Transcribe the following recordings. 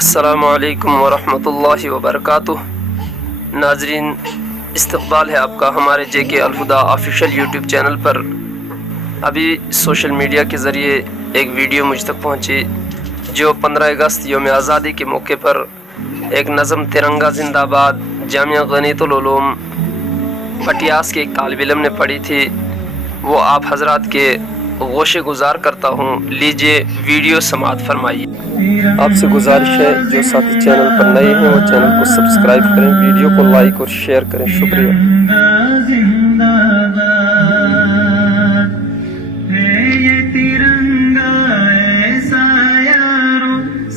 अस्सलामु अलैकुम वरहमतुल्लाहि वबरकातुह। नाजरीन, इस्तक़बाल है आपका हमारे JK Al Huda official YouTube channel पर। अभी सोशल मीडिया के ज़रिए एक वीडियो मुझ तक पहुंची जो 15 अगस्त यौम आज़ादी के मौके पर एक नज़म तिरंगा जिंदाबाद जामिया गनीतुल उलूम पटियास के एक तालिब इल्म ने पढ़ी थी। वो आप हजरात के गोशे गुजार करता हूँ। लीजिए वीडियो समाअत फरमाइए। आपसे गुजारिश है जो साथी चैनल पर नए हैं वो चैनल को सब्सक्राइब करें, वीडियो को लाइक और शेयर करें। शुक्रिया।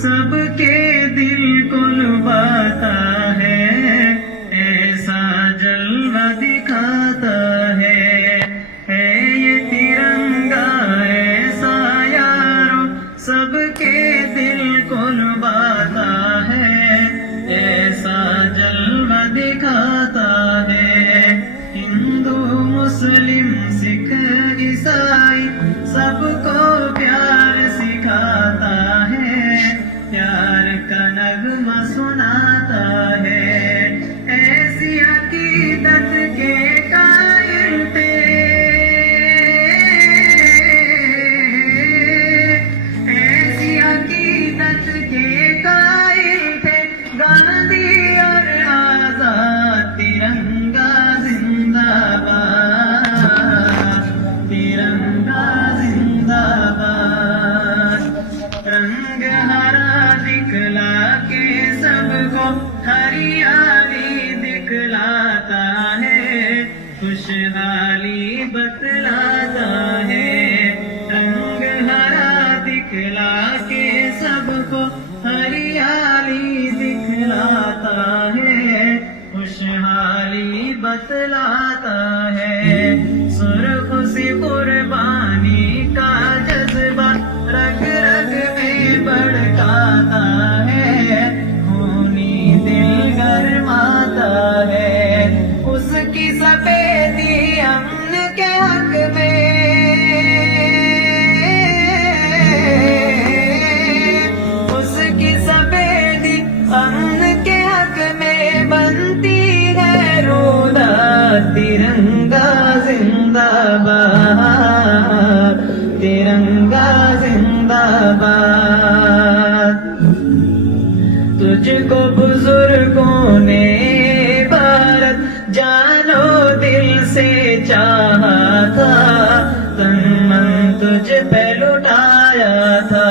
सबके दिल को लुभाता है, ऐसा जलवा दिखाता है ये तिरंगा ऐसा यारो, सबके दिल को लुभाता है, ऐसा जलवा दिखाता है। हिंदू मुस्लिम सिख ईसाई सबको प्यार सिखाता है, प्यार का नगमा सुनाता है। ऐसी अकीदत के कायल थे, ऐसी अकीदत के कायल थे गांधी और आजाद। तिरंगा जिंदाबाद, तिरंगा जिंदाबाद। रंग हरा दिखला के सबको हरियाली दिखलाता है, खुशहाली बतलाता है। रंग हरा दिखला के सबको हरियाली दिखलाता है, खुशहाली बतलाता है। सुर्ख सी कुर्बानी का जज्बा रग रग में भड़काता है, खूनी दिल गरमाता है। उसकी सफेदी अमन के हक में, उसकी सफेदी अमन के हक में बनती है रोदा। तिरंगा जिंदाबाद, तिरंगा जिंदाबाद। तुझको बुजुर्गों ने भारत जानो दिल से चाहा था, तन मन तुझ पे लुटाया था।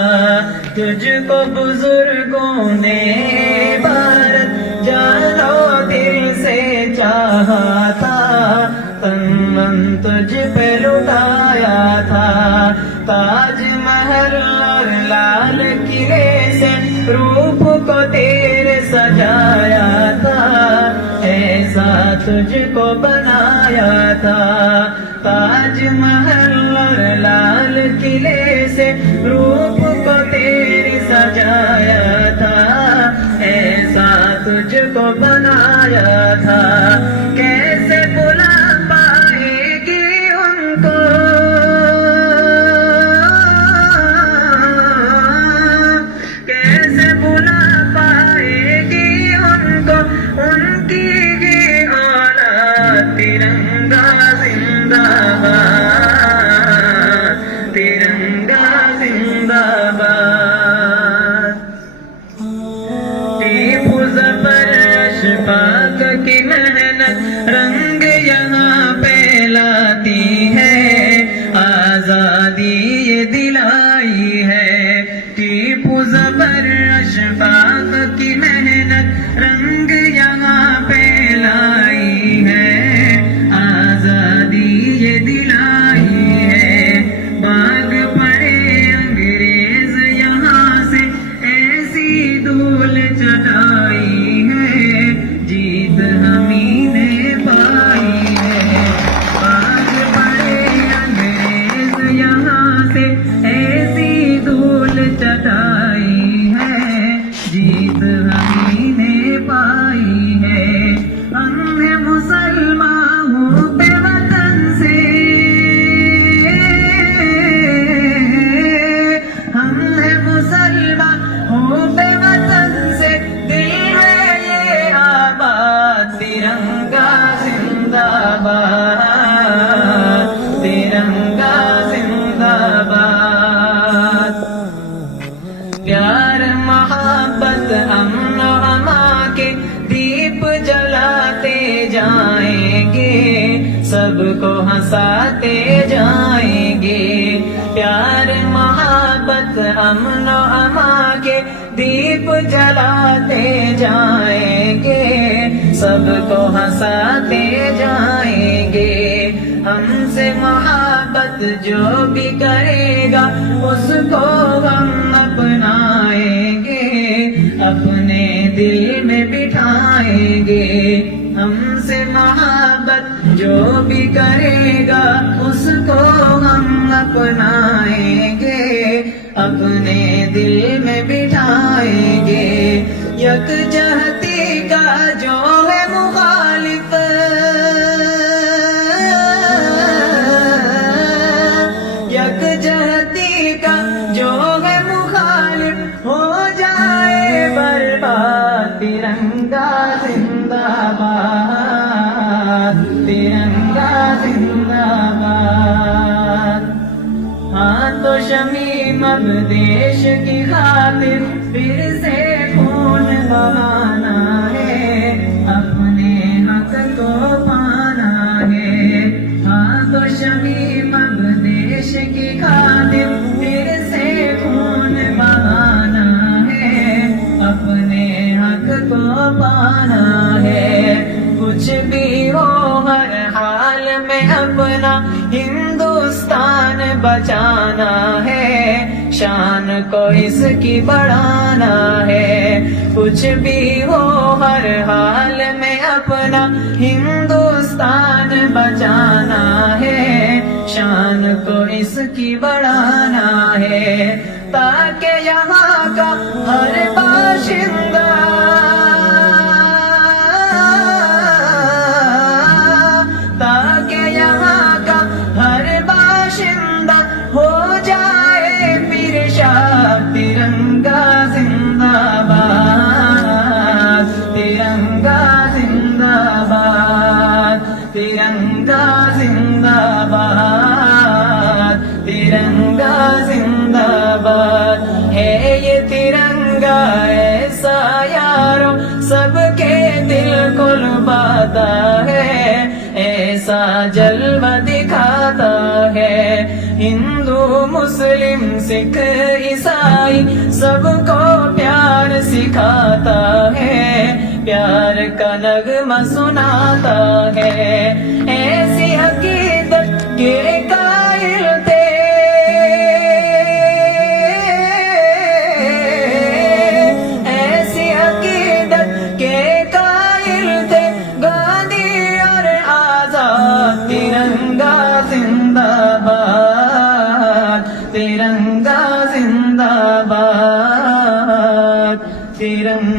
तुझको बुजुर्गों ने भारत जानो दिल से चाहा था, तन मन तुझ पे लुटाया था। ताजमहल और लाल किले से रूप को तेरे सजाया था, ऐसा तुझको बनाया था। ताजमहल और लाल किले से रूप को तेरे सजाया था, ऐसा तुझको बनाया था। कैसे बुला पाएगी उनको, कैसे बुला पाएगी उनको उनकी ये औलाद। तिरंगा जिंदाबाद, तिरंगा जिंदाबाद। टीपू ज़फ़र अशफाक की मेहनत रंग यहाँ पे लाती है, आजादी ये दिलाई है। टीपू ज़फ़र अशफाक की मेहनत रंग यहाँ पे लाई है, आजादी ये दिलाई है। भाग पड़े अंग्रेज यहाँ से, ऐसी धूल चटाई है, जीत हमी ने पाई है। भाग पड़े अंग्रेज यहाँ से, ऐसी धूल चटाई है, जीत हमी ने पाई है। हम हैं मुसलमान हूँ पे वतन से, हम हैं मुसलमान हूँ पे वतन मोहब्बत अमन अमा के दीप जलाते जाएंगे, सबको हंसाते जाएंगे। प्यार मोहब्बत अमन अमा के दीप जलाते जाएंगे, सबको हंसाते जाएंगे। हमसे मोहब्बत जो भी करेगा उसको हम अपनाएंगे, अपने दिल में बिठाएंगे। हमसे मोहब्बत जो भी करेगा उसको हम अपनाएंगे, अपने दिल में बिठाएंगे। यकजहती का जो है मुखालिफ, यकजहती का जो है मुखालिफ, हो जाए बर्बाद। तिरंगा जिंदाबाद, तिरंगा जिंदाबाद। हाँ तो शमीम अब देश की खातिर फिर से खून बहाना है, अपने हक को पाना है। हाँ तो शमीम अब देश की खातिर फिर से खून बहाना है, अपने हक को पाना है। कुछ भी हो हर हाल में अपना हिंदुस्तान बचाना है, शान को इसकी बढ़ाना है। कुछ भी हो हर हाल में अपना हिंदुस्तान बचाना है, शान को इसकी बढ़ाना है। ताकि यहाँ का हर बाशिंदा, ताकि यहाँ का हर बाशिंदा हो जाए फिर शाद। तिरंगा जिंदाबाद, तिरंगा जिंदाबाद, तिरंगा जिंदाबाद, तिरंगा जिंदाबाद। है ये तिरंगा ऐसा यारों सबके दिल को लुभाता है, ऐसा जलवा दिखाता है। हिंदू मुस्लिम सिख ईसाई सबको प्यार सिखाता है, प्यार का नगमा सुनाता है। ऐसी अकीदत के कायल थे, ऐसी अकीदत के कायल थे गांधी और आजाद। तिरंगा जिंदाबाद, तिरंगा जिंदाबाद, तिरंगा